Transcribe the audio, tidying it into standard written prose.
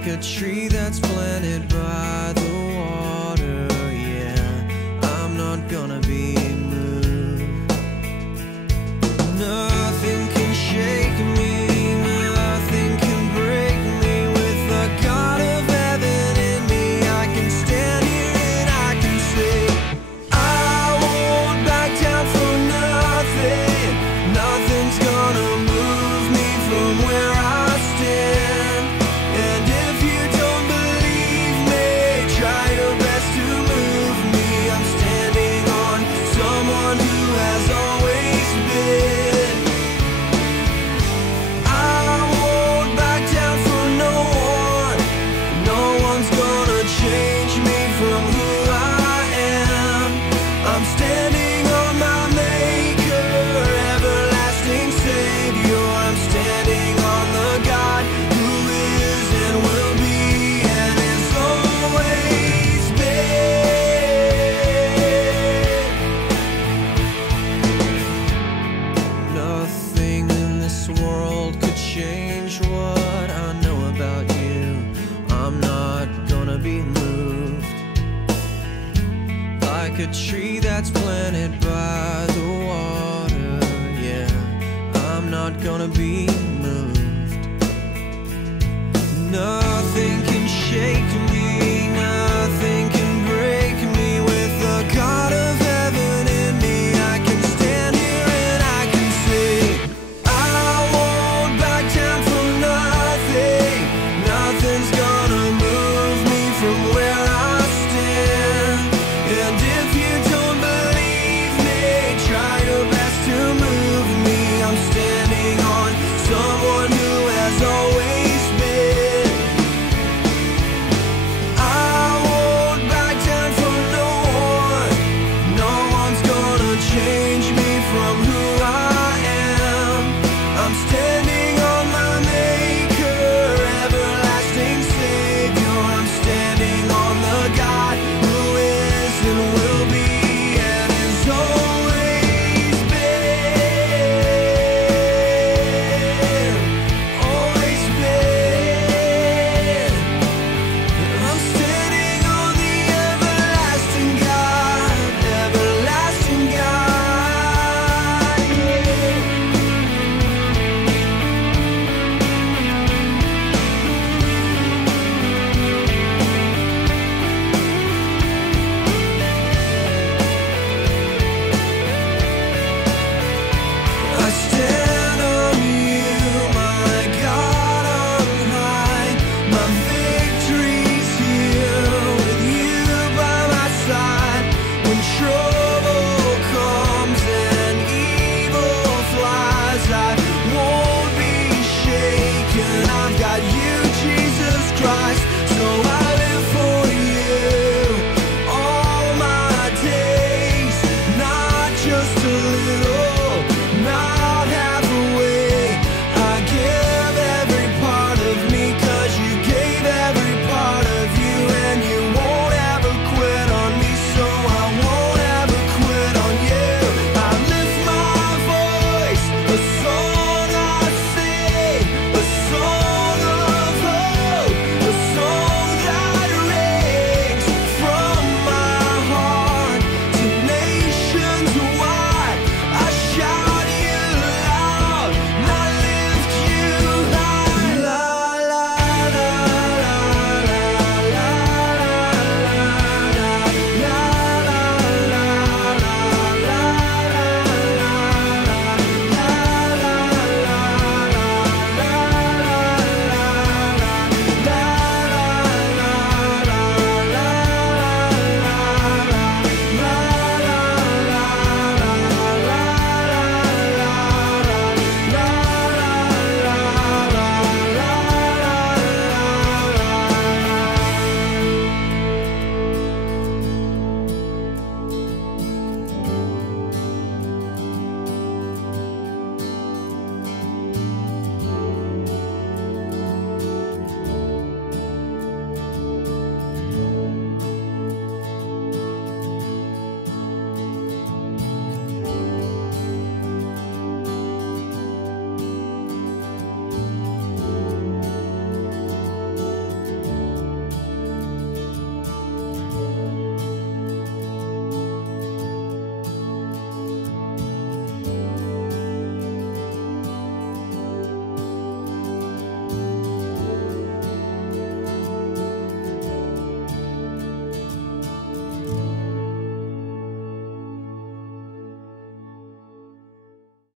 like a tree that's planted by the water. Yeah, I'm not gonna be moved. Nothing can shake me, nothing can break me. With the God of heaven in me, I can stand here and I can say, I won't back down for nothing. Nothing's gonna move me from where I stand. And if you don't believe me, try your best to move me. I'm standing on someone who has always been. I won't back down for no one. No one's gonna change me from who I am. I'm standing on my Maker, everlasting Savior. I'm standing on the God who is and will be and has always been. Nothing in this world could change what I know about you. I'm not gonna be moved. Like a tree that's planted by the water. Yeah, I'm not gonna be